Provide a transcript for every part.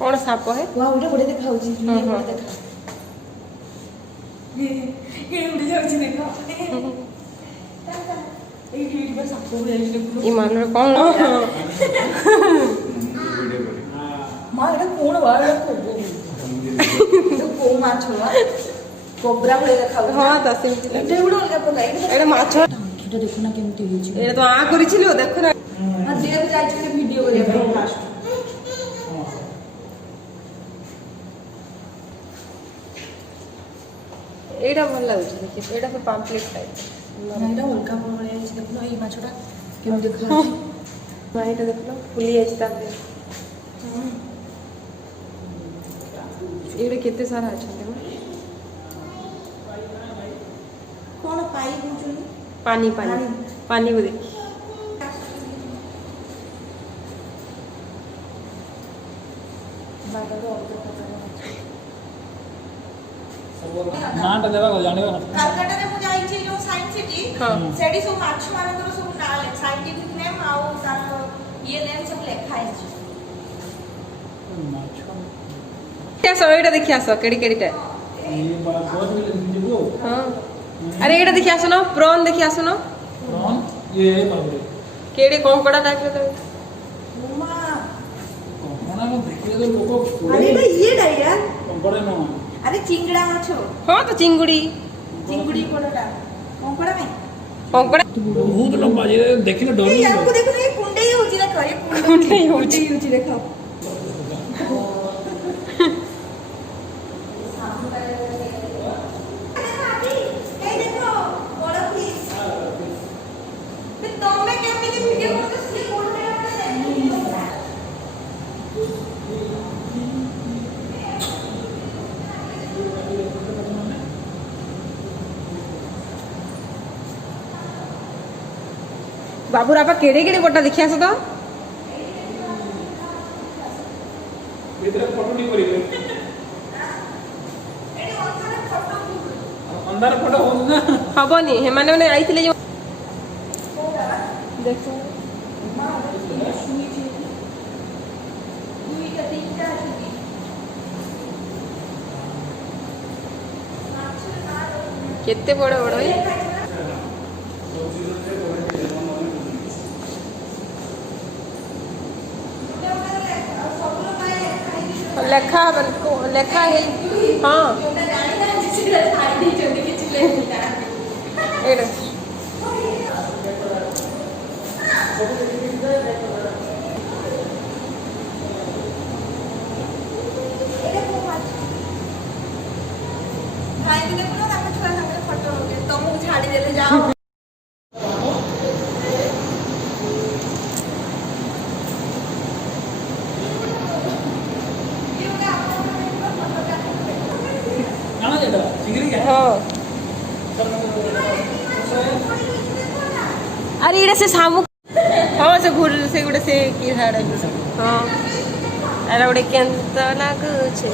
कौन साप है? वाह उड़ा बड़े देखा होची ये बड़े देखा ये उड़ जाउची देखो ए वीडियो पर साप हो जाई देखो ईमान रे कौन मां एटा कोन बा एटा को माछ बा कोबरा बड़े देखा हां त सिंपल एटा उड़ा अलगा पका एटा माछ एटा देखो ना केमती होची एटा तो आ करिছিলো देखो ना हां देव जाई वीडियो करे फास्ट एटा भल लागछ देखि एटा तो पम्पलेट टाइप एटा उल्का पड़े आइछ देखो ए माछटा केम देखा ना एटा देखलो फुली आइछ ताबे एटा केते सारा अछि कोन पाई बुझुन पानी पानी पानी को देखि बाबा नाटा देबा को जानिबा कलकत्ता रे मु जाई छी जो साइंस सिटी सेडी सब माछ मानकर सब ना साइंटिफिक नेम आउ तार ये नेम सब लिखा है क्या सो एटा देखि आसो केडी केडीटा ये बड़ा बहुत दिबो हां अरे एटा देखि आसो ना प्रॉन देखि आसो ना प्रॉन ये बाबरे केडी कोंकड़ा टाइप रे उमा कोना को देखले तो लोको अरे भाई ये डा यार कोंकड़े न अरे चिंगड़ा माछो हां तो चिंगुड़ी कोनटा कोंकड़ा में कोंकड़ा बहुत लंबा ये देखिले डर ये आपको देखो ना ये कुंडे ही होची देखो ये कुंडे ही होची देखो बाबू आपा केड़े केड़े गोटा देखि आसो तो भीतर फोटो नहीं करी एडी अंदर फोटो अंदर फोटो हो ना हबनी हे माने माने आइथिले जो देखो केते बड़ बड़ है लेखा लेखा है हाँ एड़ा भाई देखो ना ताके छुआ सामने फोटो होके तुमको झाड़ी देले जाओ काना जेटा चिंगरी क्या हाँ अरे इड़ा से सामु हाँ से घुर से गुडे से की हाडा हाँ अरे उडे केंत लागु छे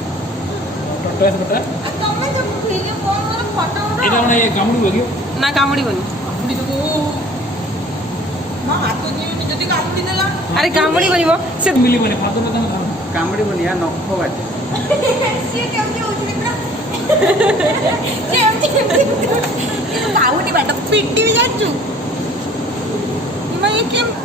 टट्टा से टट्टा तमे तो वीडियो कॉल कर फोटो एटा ना ये कामुडी बगियो ना कामुडी बनी कामुडी तो मां हाथ नहीं जदी कामुडी देला अरे कामुडी बनी मो से मिली बने फादर ना कामुडी बनिया नख बाटे से केमती होची मित्र केमती ये काउडी बाटा पिट्टी भी जाचू मैं ये केम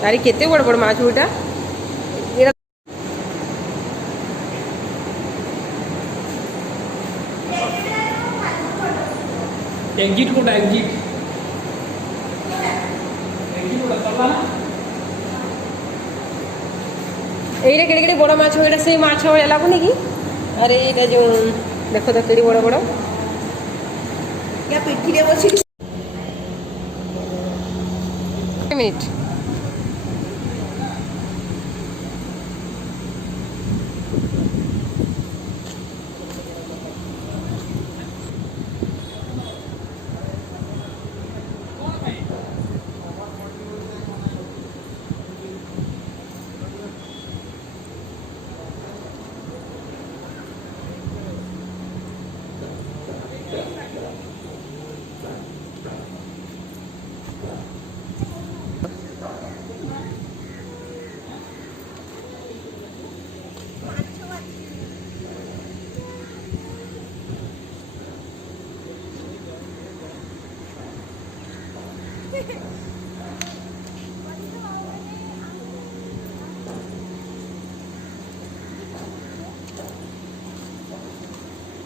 ଆରେ କେତେ ବଡ଼ ବଡ଼ ମାଛ ଗୋଟା एग्जिट कोटा एग्जिट एग्जिट कोटा चलला ना এইটা কেড়ে কেড়ে বড় মাছ এটা সেই মাছ ভଳିଆ লাগুନି କି আরে এটা যে দেখো তো কেড়ে বড় বড় या पिठीरे बसी মিনিট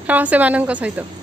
ହଁ ସେମାନଙ୍କ ସହିତ